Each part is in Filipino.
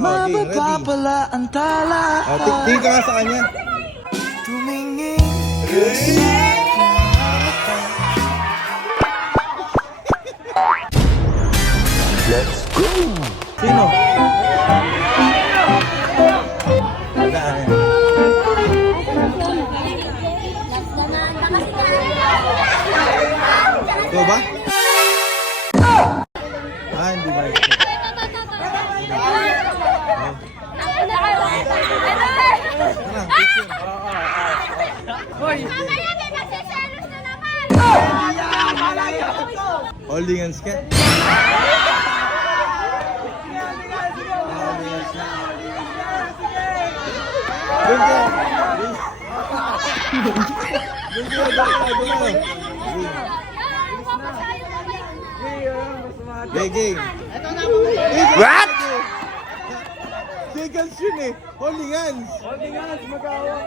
Mababa pala ang tala. Tingin ka nga sa kanya. Tumingin Let's go! Sino? Wala yan. Ikaw ba? Hindi ba? Holding hands ka? Game. What? Giggles yun eh. Holding hands.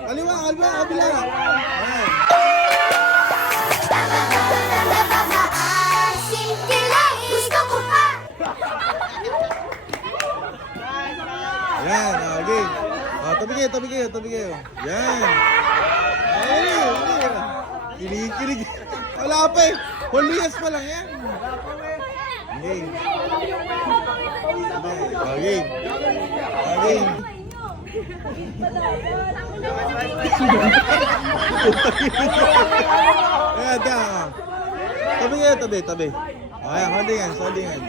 Kaliwa, kabila. Yan, game. Tabi kayo. Yan. Kilig. Wala pa eh. Holding hands pa lang yan. Game. Game. Tabi. Ayan, holding hands.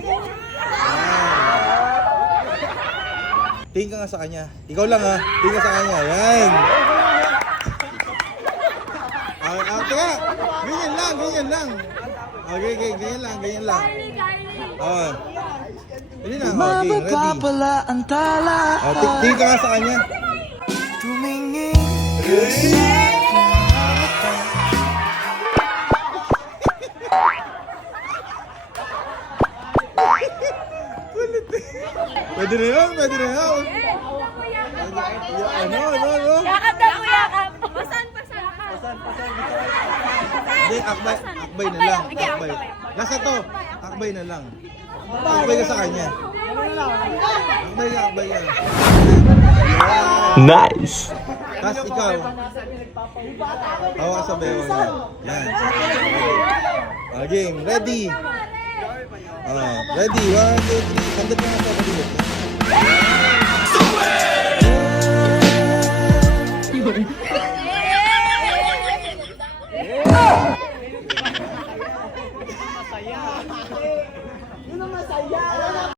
Tingin ka nga sa kanya. Ikaw lang ha. Tingin ka sa kanya. Ayan. Teka. Ganyan lang. Okay, ganyan lang. Hindi na. Mababa pala ang tala. Tingin ka nga sa kanya. Tumingin Pwede na yun. Ano? Yakap na po, yakap. Pasan. Hindi, akbay na lang. Nasa to, akbay na lang. Akbay ka sa kanya. Akbay ka. Nice! Tapos ikaw, hawak sa bayo niya. Yan. Game, ready. Ready, 1, 2, 3,